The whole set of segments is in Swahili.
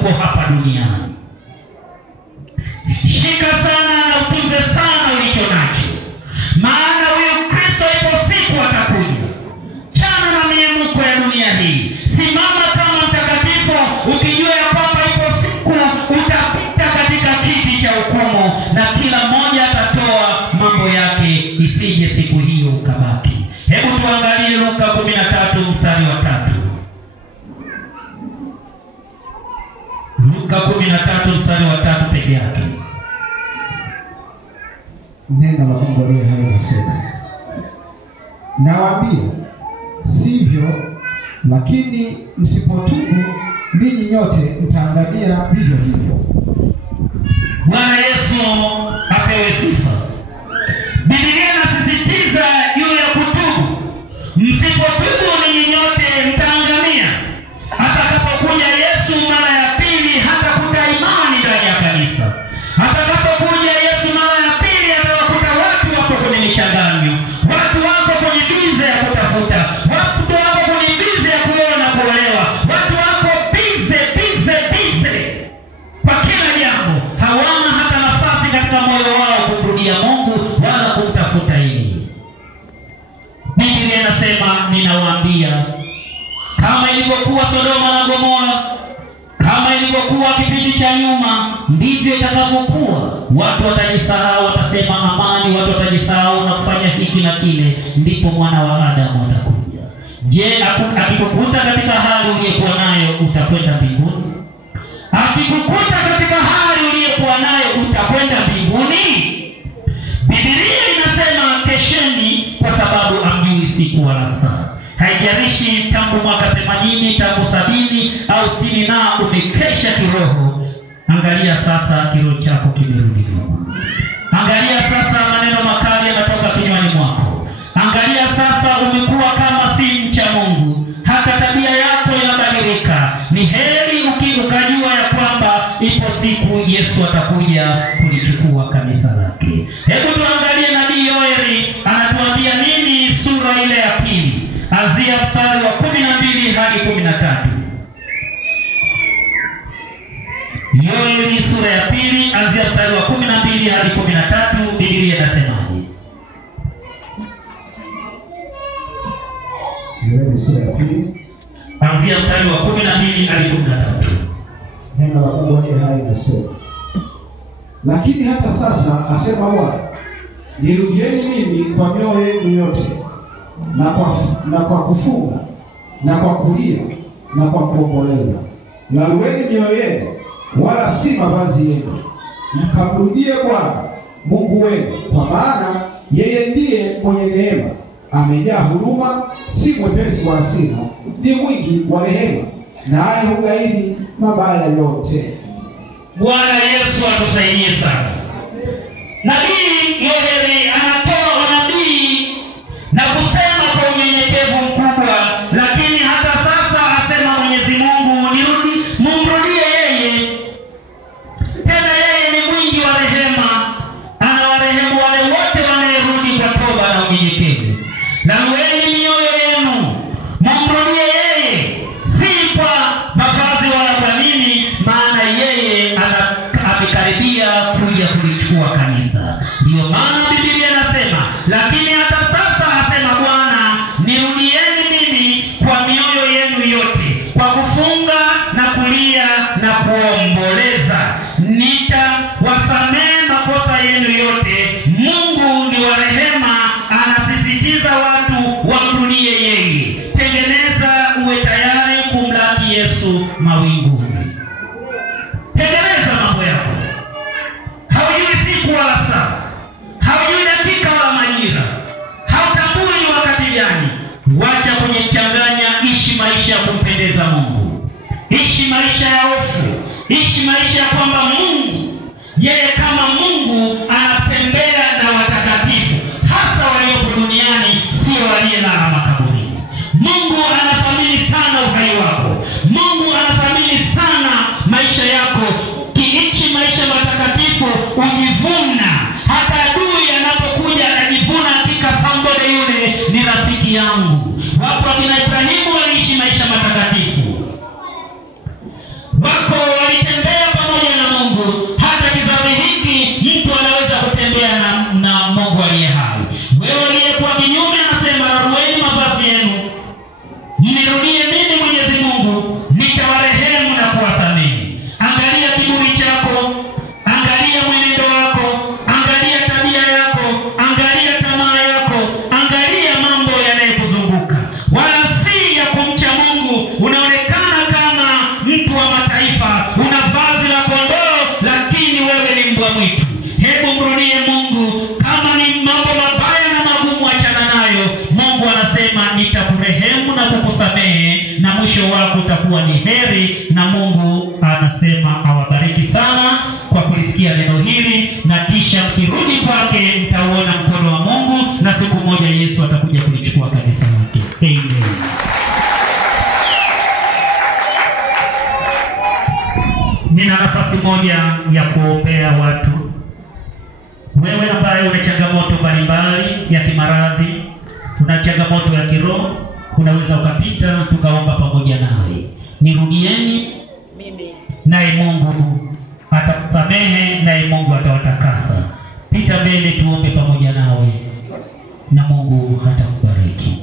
uko hapa duniani. Shika sana na utunze sana ulicho nacho, maana huyo Kristo ipo siku atakuja. Chana na miemuko ya dunia hii. Simama kama mtakatifu ukijua ya kwamba ipo siku utapita katika kiti cha hukumu, na kila mmoja atatoa mambo yake, isije siku hiyo ukabaki. Hebu tuangalie Luka 13 mstari wa 3. Luka 13 mstari wa 3 peke yake. Neno la Mungu aliye hai linasema, nawaambia sivyo, lakini msipotubu ninyi nyote mtaangamia vivyo hivyo. Bwana Yesu apewe sifa. Biblia inasisitiza juu ya kutubu. Msipotubu ninyi nyote mtaangamia. Atakapokuja Yesu mara ya pili hatakuta imani ndani ya kanisa. Atakapokuja Yesu mara ya pili atawakuta watu wako kwenye michanganyo, watu wako kwenye bize ya kutafuta, watu wako kwenye bize ya kuoa na kuolewa, watu wako bize kwa kila jambo. Hawana hata nafasi katika moyo wao kumrudia Mungu wala kumtafuta yeye. Biblia inasema, ninawaambia, kama ilivyokuwa Sodoma na Gomora, kama ilivyokuwa kipindi cha nyuma, ndivyo itakapokuwa. Watu watajisahau, watasema amani, watu watajisahau na kufanya hiki na kile, ndipo mwana wa Adamu atakuja. Je, akikukuta katika hali uliyokuwa nayo utakwenda mbinguni? Akikukuta katika hali uliyokuwa nayo utakwenda mbinguni? Biblia inasema, kesheni kwa sababu hamjui siku wala saa. Haijalishi tangu mwaka 80, tangu 70 au 60 na umekesha kiroho, angalia sasa kiroho chako kimerudi nyuma. Angalia sasa maneno makali yanatoka kinywani mwako. Angalia sasa umekuwa kama si mcha Mungu, hata tabia yako inabadilika. Ni heri ukijua ya kwamba ipo siku Yesu atakuja kulichukua kanisa lake. Hebu tuangalie nabii Yoeli anatuambia nini sura ile ya pili. Anzia mstari wa 12 hadi 13. Yoeli sura ya pili anzia mstari wa 12 hadi 13. Biblia inasemaje? Yoeli sura ya pili anzia mstari wa 12 hadi 13. Neno la Mungu aliye hai linasema, lakini hata sasa asema Bwana, nirudieni mimi kwa mioyo yenu yote, na kwa kufunga, na kwa kulia, na kwa kuomboleza. Lalueni mioyo yenu, wala si mavazi yenu, mkamrudie Bwana Mungu wenu, kwa maana yeye ndiye mwenye neema, amejaa huruma, si mwepesi wa hasira, ni mwingi wa rehema, naye hughairi mabaya yote. Bwana Yesu atusaidie sana. Nabii Yoeli anatoa unabii na kusema kwa unyenyekevu mkubwa, lakini hata sasa asema Mwenyezi Mungu, mumrudie yeye. Tena yeye ni mwingi wa rehema, anawarehemu wale wote wanaorudi kwa toba na unyenyekevu. Lalueni mioyo yenu, mumrudie yeye, si kwa mavazi wala kwa nini, maana yeye amekaribia kuja kulichukua kanisa. Ndio maana Biblia inasema, lakini hata sasa asema Bwana, nirudieni mimi kwa mioyo yenu yote, kwa kufunga na kulia na kuomboleza. Nitawasamehe makosa yenu yote. Mungu ni wa rehema, anasisitiza watu wamrudie yeye. Tengeneza uwe tayari kumlaki Yesu mawinguni. Tengeneza mambo yako. Haujui siku wala saa, haujui dakika wala majira, hautambui wakati gani. Wacha kujichanganya, ishi maisha ya kumpendeza Mungu. Ishi maisha ya hofu, ishi maisha ya kwamba Mungu, yeye kama Mungu anatembea na watakatifu, hasa walioko duniani, sio waliolala makaburini. Mungu anathamini sana uhai wako. Mungu anathamini sana maisha yako. Kiishi maisha matakatifu, ujivuna. Hata adui anapokuja anajivuna, hakika somebody yule ni rafiki yangu. Wapo akina Ibrahimu waliishi maisha matakatifu. Wako heri, na Mungu anasema awabariki sana kwa kulisikia neno hili, na kisha mkirudi kwake mtauona mkono wa Mungu, na siku moja Yesu atakuja kulichukua kanisa lake. Amen. Nina nafasi moja ya kuombea watu. Wewe ambaye una changamoto mbalimbali ya kimaradhi, una changamoto ya kiroho, unaweza ukapita tukaomba pamoja nawe. Nirudieni mimi, naye Mungu atakusamehe, naye Mungu atawatakasa. Pita mbele tuombe pamoja nawe, na Mungu atakubariki.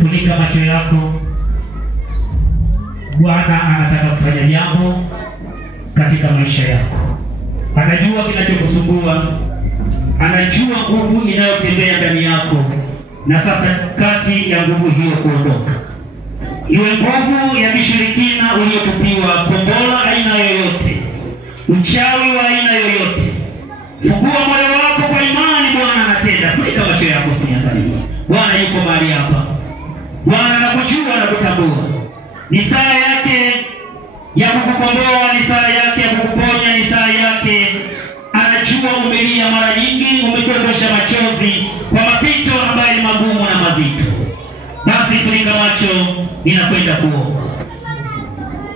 Funika macho yako. Bwana anataka kufanya jambo katika maisha yako. Anajua kinachokusumbua, anajua nguvu inayotembea ndani yako, na sasa kati ya nguvu hiyo kuondoka. Iwe nguvu ya kishirikina uliotupiwa, kombola aina yoyote, uchawi wa aina yoyote. Fungua moyo wako kwa imani, Bwana anatenda. Funika macho yako, usiangalie. Bwana yuko mahali hapa. Bwana anakujua na kutambua. Ni saa yake ya kukukomboa, ni saa yake ya kukuponya, ni saa yake. Anajua umelia mara nyingi, umekondosha machozi kwa mapito ambayo ni magumu na mazito. Basi funika macho, ninakwenda kuomba.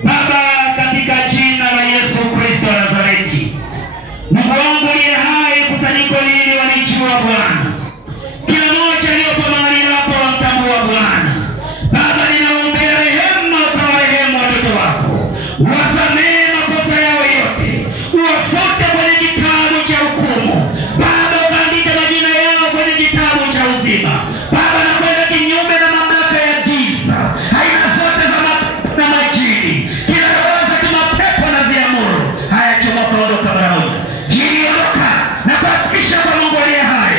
Baba, katika jina la Yesu Kristo wa Nazareti, Mungu wangu aliye hai, kusanyiko hili walijua Bwana. Kila mmoja aliyopo mahali hapo wamtambua Bwana. Baba, ninaombea rehema, ukawarehemu watoto wako. Wasamehe makosa yao yote. Uwafute kwenye kitabu cha hukumu. Baba, ukaandike majina yao kwenye kitabu cha uzima. Baba, nakwenda kinyume na mamlaka ya giza, aina zote za na majini, kila roho za kimapepo na ziamuru. Haya, chomoka, ondoka mara moja. Jini ondoka, na kuhakikisha kwa Mungu aliye hai.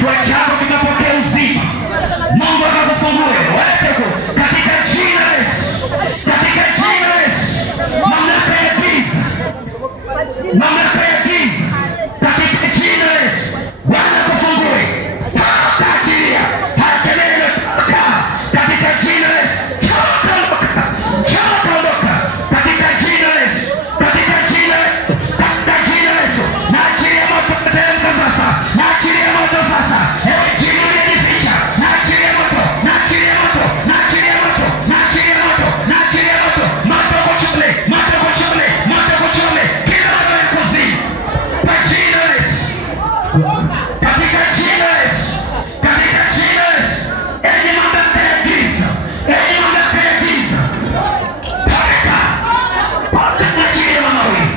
kichwa chako kikapokea uzima. Mungu akakufungue. Walete katika jina la Yesu. Katika jina la Yesu. Mamlaka ya giza. Mamlaka ya giza. Katika jina la Yesu. Bwana akufungue. Achilia. Hakelele katika jina la Yesu. Chama ondoka. Katika jina la Yesu. Katika jina la Yesu. Katika jina la Yesu. Naachilia moto kuteremka sasa. Naachilia moto sasa. Jina lijificha. Naachilia moto. Naachilia moto. Naachilia moto. Naachilia moto. Naachilia moto. Moto kuchome. Moto kuchome. Moto kuchome. Kila moto ya kuzimu. Kwa jina la Yesu. Katika jina la Yesu. Katika jina la Yesu. Enyi mamlaka ya giza. Enyi mamlaka ya giza. Pareka. Pareka chini ya mama huyu.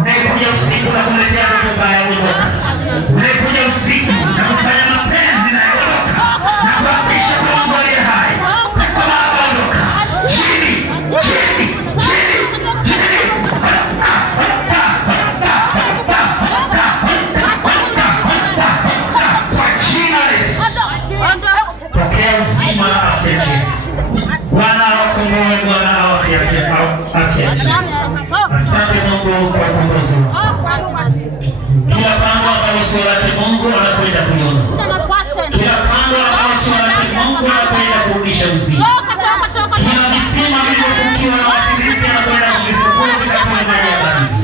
Unayekuja usiku na kumletea mtu mbaya ondoka. Unayekuja usiku na kufanya mapenzi na ondoka. Na kuapisha kwa Mungu aliye hai. Kwa Baba ondoka. Chini. Chini. Chini. Chini. Kwa jina la Yesu. Pokea uzima na afya njema. Bwana awakomboe, Bwana awape afya njema. Asante Mungu kwa uongozi wako. Kila pango ambalo sio lake Mungu anakwenda kuliona. Kila pango ambalo sio lake Mungu anakwenda kurudisha uzima. Kila visima vilivyofungiwa na Wafilisti anakwenda kuvifungua vitakuwa maji ya baridi.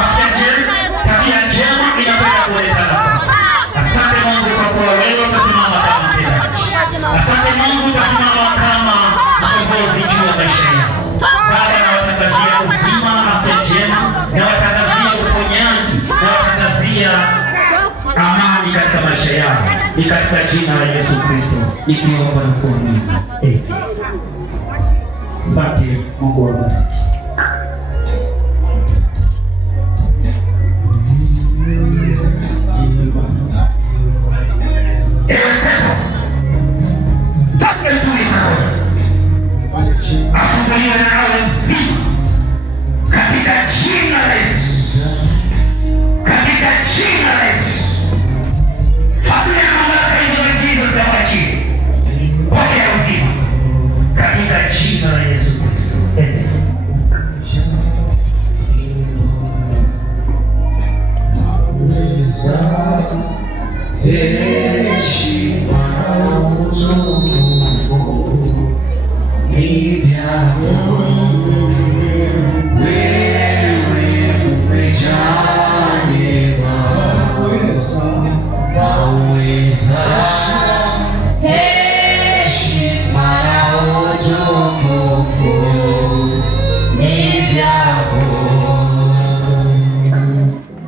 Afya njema, tabia njema inakwenda kuonekana kwako. Asante Mungu kwa kuwa wewe utasimama kama mtendaji. Asante Mungu utasimama kama mkombozi juu ya maisha yako. Baba, nawatangazia uzima na afya njema, nawatangazia uponyaji, nawatangazia amani katika maisha yao. Ni katika jina la Yesu Kristo nikiomba na kuamini. Asante Mungu wangu. Afunguliwe na awe mzima katika jina la Yesu. Katika jina la Yesu. Familia na mamlaka hizo giza za wachini. Pokea uzima katika jina la Yesu Kristo.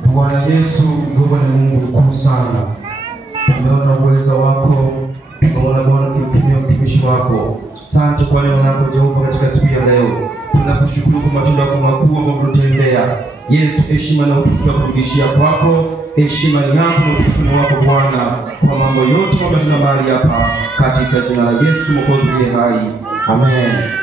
Bwana Yesu, Mungu ni Mungu mkuu sana. Tumeona uwezo wako, tumeona Bwana ukimtumia mtumishi wako. Asante kwa neno lako Jehova katika siku ya leo. Tunakushukuru kwa matendo yako makuu ambayo unatutendea. Yesu, heshima na utukufu tunakurudishia kwako. Heshima ni yako na utukufu wako Bwana kwa mambo yote ambayo tuna mahali hapa, katika jina la Yesu Mwokozi aliye hai. Amen.